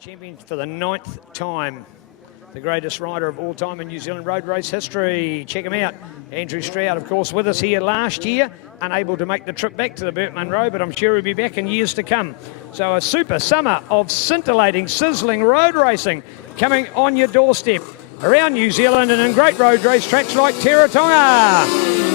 Champion for the 9th time. The greatest rider of all time in New Zealand road race history. Check him out. Andrew Stroud, of course, with us here last year. Unable to make the trip back to the Burt Munro, but I'm sure he'll be back in years to come. So a super summer of scintillating, sizzling road racing coming on your doorstep around New Zealand and in great road race tracks like Teretonga.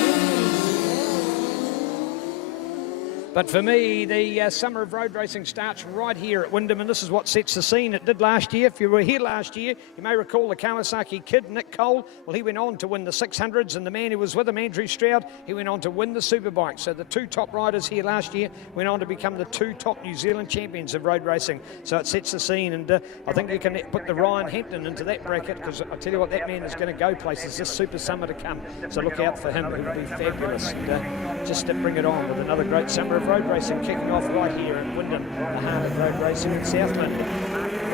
But for me, the summer of road racing starts right here at Wyndham, and this is what sets the scene. It did last year. If you were here last year, you may recall the Kawasaki kid, Nick Cole. Well, he went on to win the 600s, and the man who was with him, Andrew Stroud, he went on to win the Superbike. So the two top riders here last year went on to become the two top New Zealand champions of road racing. So it sets the scene, and I think you can put the Ryan Hampton into that bracket, because I tell you what, that man is going to go places this super summer to come. So look out for him. It'll be fabulous. And just to bring it on with another great summer of road racing kicking off right here in Wyndham, the heart of road racing in Southland.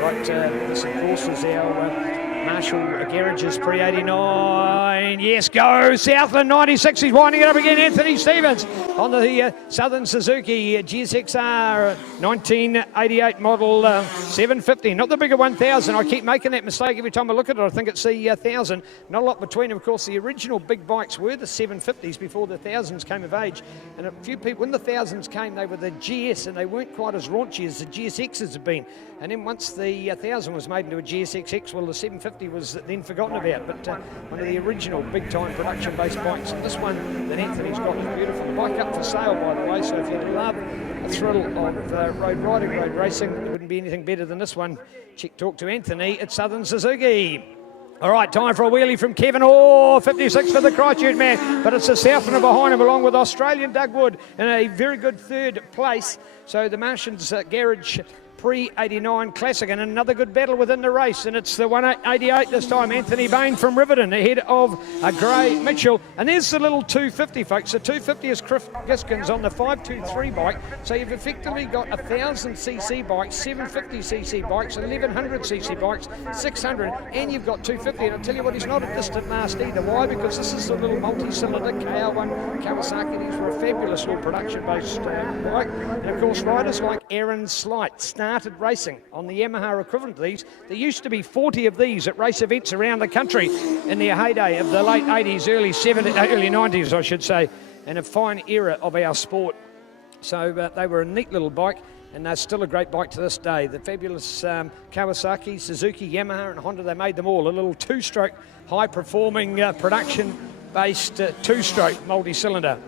Right, this of course is our Marshall Garages Pre-89. Yes, go Southland 96. He's winding it up again. Anthony Stevens on the Southern Suzuki GSXR 1988 model 750. Not the bigger 1000. I keep making that mistake every time I look at it. I think it's the 1000. Not a lot between them. Of course, the original big bikes were the 750s before the 1000s came of age. And a few people, when the 1000s came, they were the GS, and they weren't quite as raunchy as the GSXs have been. And then once the 1000 was made into a GSXX, well, the 750 was then forgotten about. But one of the original big-time production-based bikes. And this one that Anthony's got is beautiful. The bike up for sale, by the way. So if you love a thrill of road riding, road racing, there wouldn't be anything better than this one. Talk to Anthony at Southern Suzuki. All right, time for a wheelie from Kevin Orr, 56 for the Christchurch man, but it's a Southlander behind him, along with Australian Doug Wood in a very good third place. So the Martians Garage Pre-89 Classic, and another good battle within the race, and it's the 188 this time. Anthony Bain from Riverton ahead of Gray Mitchell, and there's the little 250, folks. The 250 is Chris Giskins on the 523 bike, so you've effectively got 1000cc bikes, 750cc bikes, 1100cc bikes, 600, and you've got 250. And I'll tell you what, he's not a distant last either. Why? Because this is the little multi-cylinder KR1 Kawasaki. These were a fabulous little production-based bike, and of course riders like Aaron Slight started racing on the Yamaha equivalent of these. There used to be 40 of these at race events around the country in their heyday of the late 80s, early 90s, I should say, and a fine era of our sport. So they were a neat little bike, and they're still a great bike to this day. The fabulous Kawasaki, Suzuki, Yamaha, and Honda, they made them all. A little two-stroke, high-performing, production-based two-stroke multi-cylinder.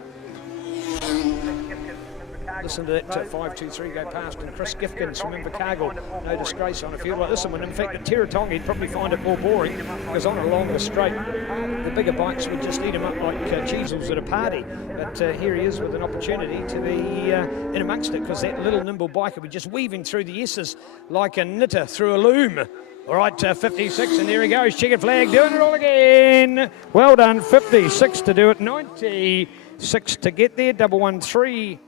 Listen to that 523 go past, and Chris Gifkins from Invercargill, no disgrace on a field like this one. In fact, at Teretonga, you'd probably find it more boring, because on a longer straight, the bigger bikes would just eat him up like cheesels at a party. But here he is with an opportunity to be in amongst it, because that little nimble bike will be just weaving through the S's like a knitter through a loom. All right, 56, and there he goes, checkered flag, doing it all again. Well done, 56 to do it, 96 to get there, 113.